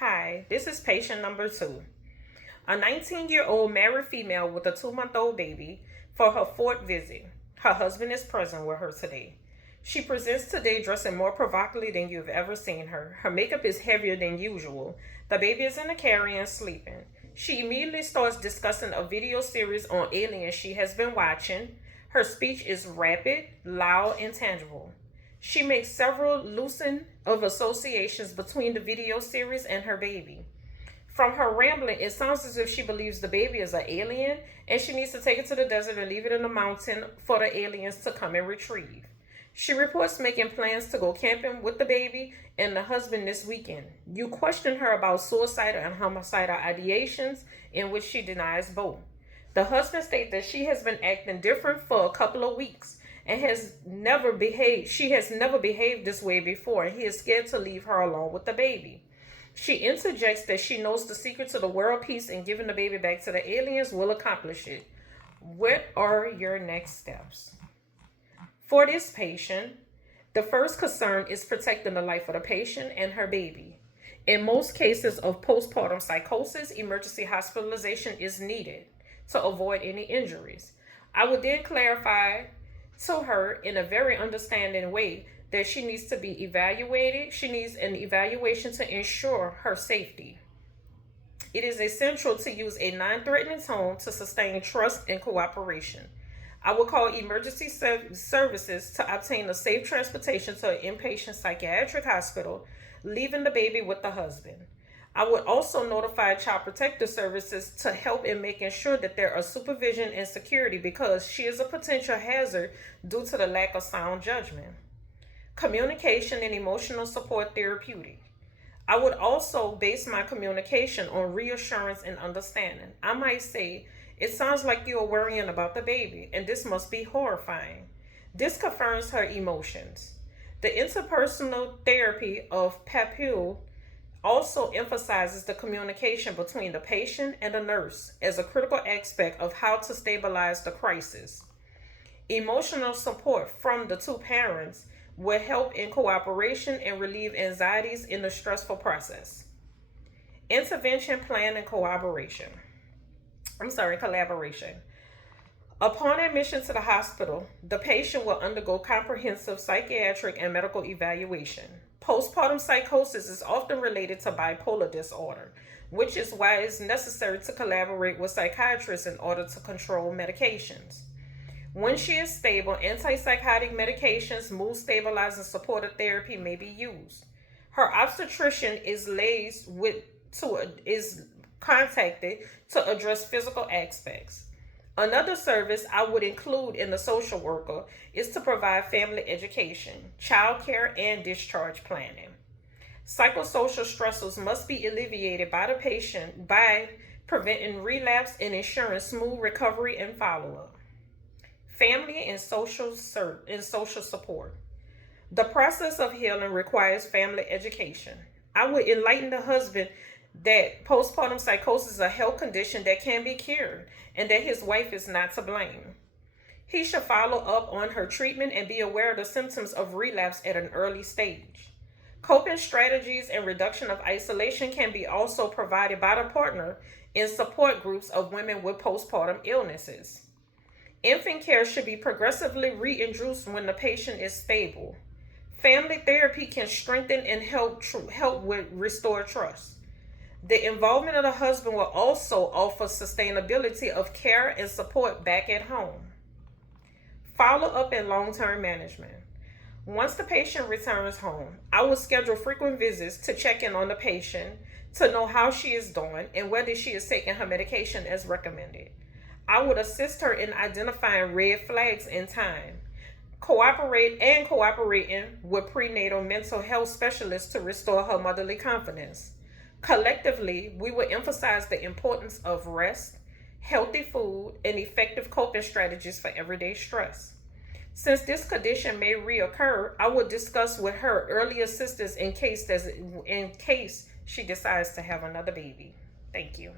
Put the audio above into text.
Hi, this is patient number 2. A 19-year-old married female with a 2-month-old baby for her fourth visit. Her husband is present with her today. She presents today dressed more provocatively than you've ever seen her. Her makeup is heavier than usual. The baby is in the carrier and sleeping. She immediately starts discussing a video series on aliens she has been watching. Her speech is rapid, loud, and tangible. She makes several loosen of associations between the video series and her baby. From her rambling, it sounds as if she believes the baby is an alien and she needs to take it to the desert and leave it in the mountain for the aliens to come and retrieve. She reports making plans to go camping with the baby and the husband this weekend. You question her about suicidal and homicidal ideations, in which she denies both. The husband states that she has been acting different for a couple of weeks and she has never behaved this way before, and he is scared to leave her alone with the baby. She interjects that she knows the secret to the world peace and giving the baby back to the aliens will accomplish it. What are your next steps? For this patient, the first concern is protecting the life of the patient and her baby. In most cases of postpartum psychosis, emergency hospitalization is needed to avoid any injuries. I would then clarify to her in a very understanding way that she needs to be evaluated. She needs an evaluation to ensure her safety. It is essential to use a non-threatening tone to sustain trust and cooperation. I will call emergency services to obtain a safe transportation to an inpatient psychiatric hospital, leaving the baby with the husband. I would also notify Child Protective Services to help in making sure that there are supervision and security because she is a potential hazard due to the lack of sound judgment. Communication and emotional support therapeutic. I would also base my communication on reassurance and understanding. I might say, "It sounds like you are worrying about the baby, and this must be horrifying." This confirms her emotions. The interpersonal therapy of PAPUL also emphasizes the communication between the patient and the nurse as a critical aspect of how to stabilize the crisis. Emotional support from the two parents will help in cooperation and relieve anxieties in the stressful process. Intervention plan and collaboration. Upon admission to the hospital, the patient will undergo comprehensive psychiatric and medical evaluation. Postpartum psychosis is often related to bipolar disorder, which is why it's necessary to collaborate with psychiatrists in order to control medications. When she is stable, antipsychotic medications, mood stabilizing supportive therapy may be used. Her obstetrician is contacted to address physical aspects. Another service I would include in the social worker is to provide family education, childcare, and discharge planning. Psychosocial stressors must be alleviated by the patient by preventing relapse and ensuring smooth recovery and follow-up. Family and social support. The process of healing requires family education. I would enlighten the husband that postpartum psychosis is a health condition that can be cured and that his wife is not to blame. He should follow up on her treatment and be aware of the symptoms of relapse at an early stage. Coping strategies and reduction of isolation can be also provided by the partner in support groups of women with postpartum illnesses. Infant care should be progressively reintroduced when the patient is stable. Family therapy can strengthen and help with restore trust. The involvement of the husband will also offer sustainability of care and support back at home. Follow up and long term management. Once the patient returns home, I will schedule frequent visits to check in on the patient to know how she is doing and whether she is taking her medication as recommended. I would assist her in identifying red flags in time. Cooperating with prenatal mental health specialists to restore her motherly confidence. Collectively, we will emphasize the importance of rest, healthy food, and effective coping strategies for everyday stress. Since this condition may reoccur, I will discuss with her early assistance in case she decides to have another baby. Thank you.